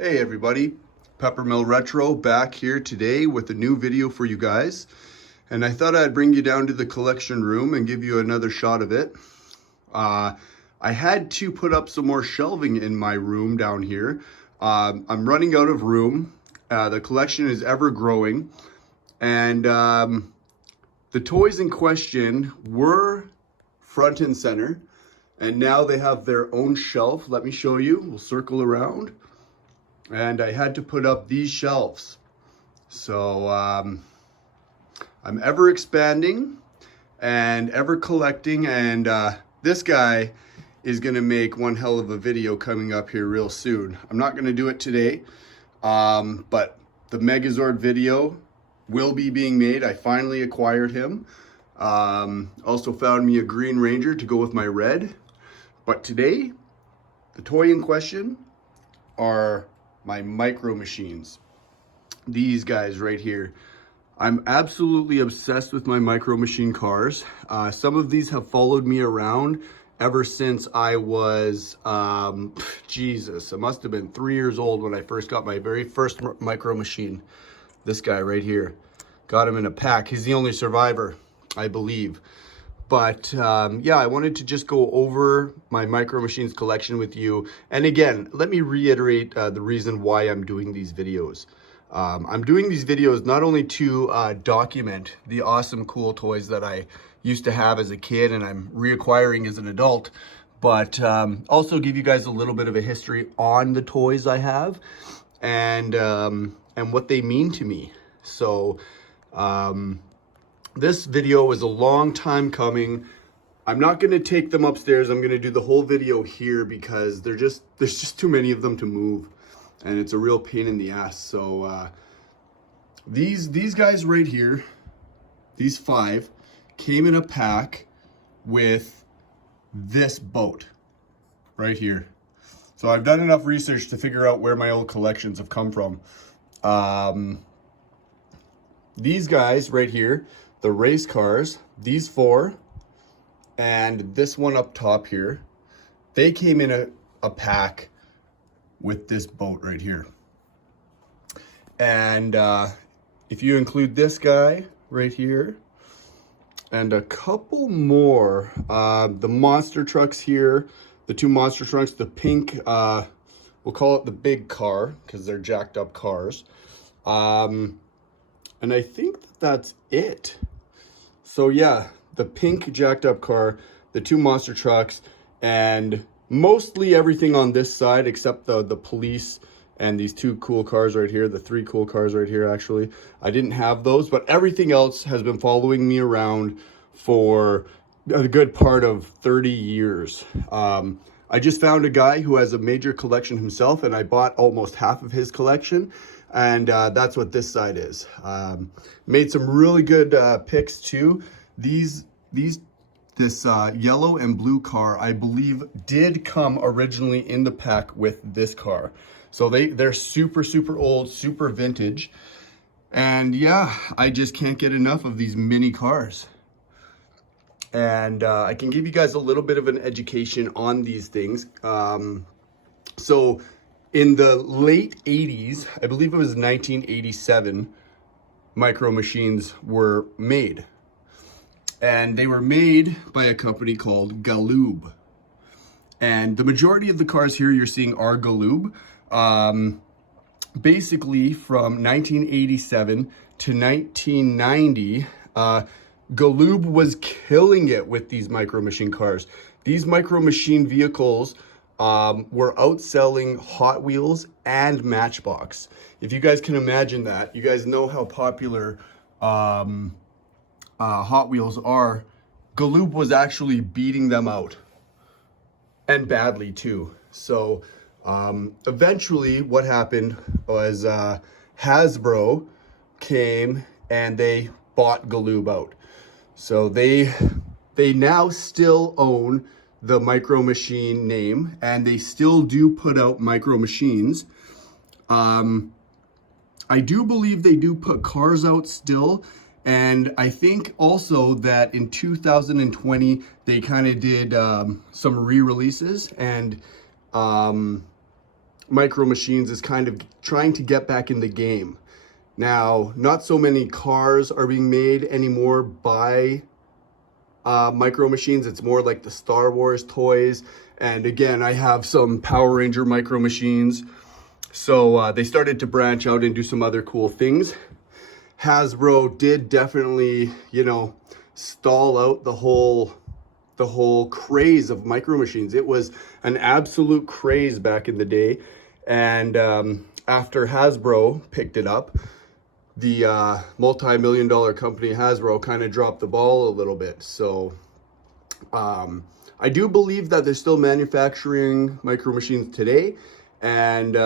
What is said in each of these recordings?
Hey everybody, Peppermill Retro back here today with a new video for you guys. And I thought I'd bring you down to the collection room and give you another shot of it. I had to put up some more shelving in my room down here. I'm running out of room. The collection is ever growing. And the toys in question were front and center. And now they have their own shelf. Let me show you. We'll circle around. And I had to put up these shelves. So I'm ever expanding and ever collecting, and this guy is gonna make one hell of a video coming up here real soon. I'm not gonna do it today, but the Megazord video will be being made. I finally acquired him. Also found me a Green Ranger to go with my red. But today, the toy in question are my Micro Machines. These guys right here. I'm absolutely obsessed with my Micro Machine cars. Some of these have followed me around ever since I was, Jesus, I must have been 3 years old when I first got my very first Micro Machine. This guy right here. Got him in a pack. He's the only survivor, I believe. But yeah, I wanted to just go over my Micro Machines collection with you. And again, let me reiterate the reason why I'm doing these videos. I'm doing these videos not only to document the awesome, cool toys that I used to have as a kid and I'm reacquiring as an adult, but also give you guys a little bit of a history on the toys I have and what they mean to me. So, this video is a long time coming. I'm not going to take them upstairs. I'm going to do the whole video here because there's just too many of them to move, and it's a real pain in the ass. So these guys right here, these 5, came in a pack with this boat right here. So I've done enough research to figure out where my old collections have come from. These guys right here, the race cars, these 4, and this one up top here, they came in a pack with this boat right here. And if you include this guy right here, and a couple more, the monster trucks here, the 2 monster trucks, the pink, we'll call it the big car, because they're jacked up cars. And I think that's it. So yeah, the pink jacked up car, the 2 monster trucks, and mostly everything on this side except the police and these 2 cool cars right here, the 3 cool cars right here actually. I didn't have those, but everything else has been following me around for a good part of 30 years. I just found a guy who has a major collection himself, and I bought almost half of his collection. And that's what this side is. Made some really good picks too. This yellow and blue car, I believe, did come originally in the pack with this car. So they're super, super old, super vintage. And yeah, I just can't get enough of these mini cars. And I can give you guys a little bit of an education on these things. So in the late 80s, I believe it was 1987, Micro Machines were made. And they were made by a company called Galoob. And the majority of the cars here you're seeing are Galoob. Basically, from 1987 to 1990, Galoob was killing it with these Micro Machine cars. These Micro Machine vehicles were outselling Hot Wheels and Matchbox. If you guys can imagine that, you guys know how popular Hot Wheels are. Galoob was actually beating them out, and badly too. So eventually what happened was Hasbro came and they bought Galoob out. So they now still own the Micro Machine name, and they still do put out Micro Machines. I do believe they do put cars out still, and I think also that in 2020 they kind of did some re-releases, and Micro Machines is kind of trying to get back in the game. Now, not so many cars are being made anymore by Micro Machines. It's more like the Star Wars toys. And again, I have some Power Ranger Micro Machines. So they started to branch out and do some other cool things. Hasbro did definitely, you know, stall out the whole craze of Micro Machines. It was an absolute craze back in the day. And after Hasbro picked it up, the multi-million-dollar company Hasbro kind of dropped the ball a little bit. So I do believe that they're still manufacturing Micro Machines today. And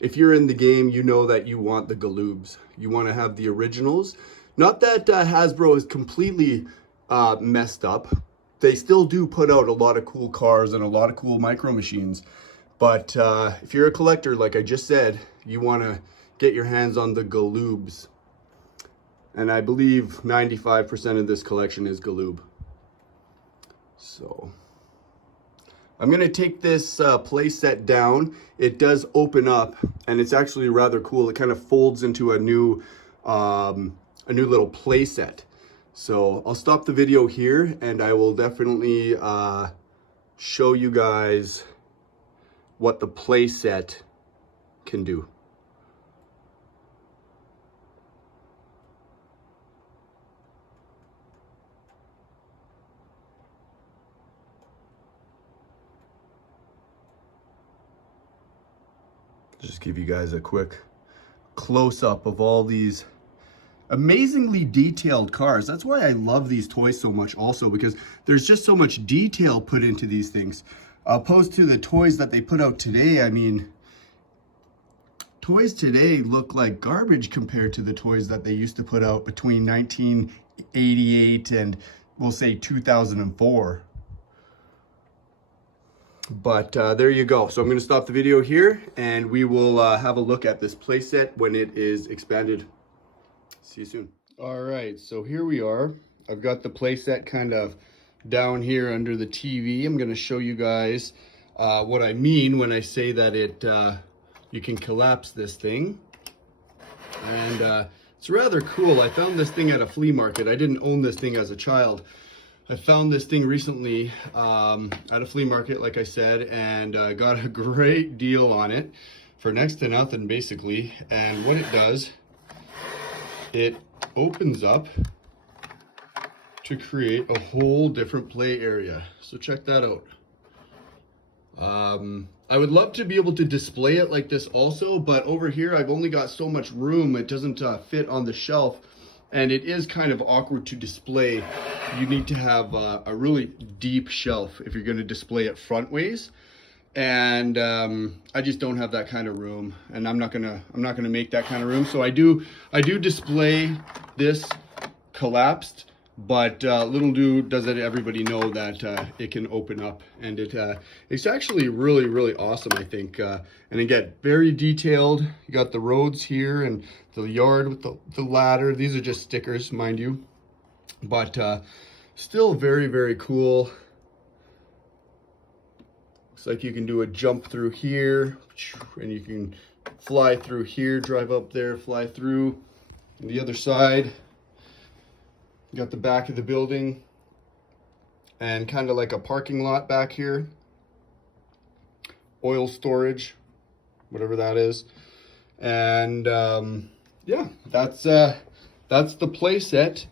if you're in the game, you know that you want the Galoobs. You want to have the originals. Not that Hasbro is completely messed up. They still do put out a lot of cool cars and a lot of cool Micro Machines. But if you're a collector, like I just said, you want to get your hands on the Galoobs. And I believe 95% of this collection is Galoob. So I'm going to take this play set down. It does open up, and it's actually rather cool. It kind of folds into a new little play set. So I'll stop the video here, and I will definitely show you guys what the play set can do. Just give you guys a quick close-up of all these amazingly detailed cars. That's why I love these toys so much also, because there's just so much detail put into these things. Opposed to the toys that they put out today. I mean, toys today look like garbage compared to the toys that they used to put out between 1988 and, we'll say, 2004. But there you go. So I'm going to stop the video here, and we will have a look at this playset when it is expanded. See you soon. All right, so here we are. I've got the playset kind of down here under the TV. I'm going to show you guys what I mean when I say that you can collapse this thing. And it's rather cool. I found this thing at a flea market. I didn't own this thing as a child. I found this thing recently at a flea market, like I said, and got a great deal on it for next to nothing, basically. And what it does, it opens up to create a whole different play area. So check that out. I would love to be able to display it like this also, but over here I've only got so much room. It doesn't fit on the shelf. And it is kind of awkward to display. You need to have a really deep shelf if you're going to display it front ways. And I just don't have that kind of room, and I'm not gonna make that kind of room. So I do display this collapsed, but little does everybody know that it can open up, and it's actually really awesome, I think. And again, very detailed. You got the roads here and the yard with the ladder. These are just stickers, mind you, but still very cool. Looks like you can do a jump through here, and you can fly through here, drive up there, fly through. On the other side, you got the back of the building, and kind of like a parking lot back here. Oil storage, whatever that is. And yeah, that's the play set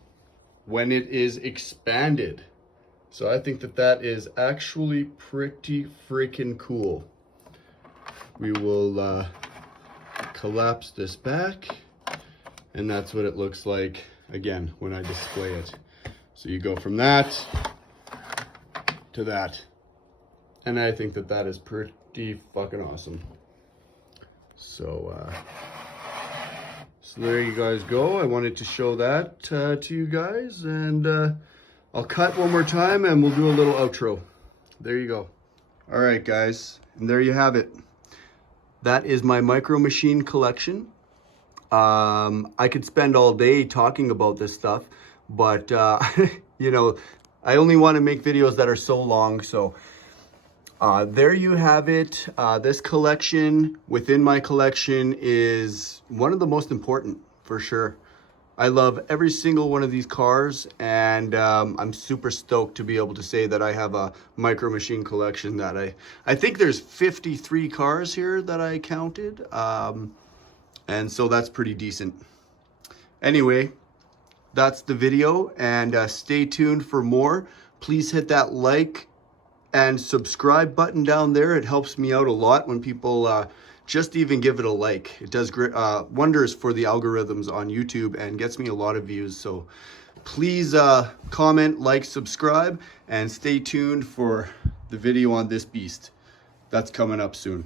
when it is expanded. So I think that is actually pretty freaking cool. We will collapse this back, and that's what it looks like again when I display it. So you go from that to that, and I think that is pretty fucking awesome. So so there you guys go. I wanted to show that to you guys, and I'll cut one more time and we'll do a little outro. There you go. All right, guys, and there you have it. That is my Micro Machine collection. I could spend all day talking about this stuff, but you know, I only want to make videos that are so long. So There you have it. This collection within my collection is one of the most important for sure. I love every single one of these cars, and I'm super stoked to be able to say that I have a Micro Machine collection that I think there's 53 cars here that I counted. And so that's pretty decent. Anyway, that's the video, and stay tuned for more. Please hit that like and subscribe button down there. It helps me out a lot when people just even give it a like. It does great wonders for the algorithms on YouTube and gets me a lot of views. So please comment, like, subscribe, and stay tuned for the video on this beast that's coming up soon.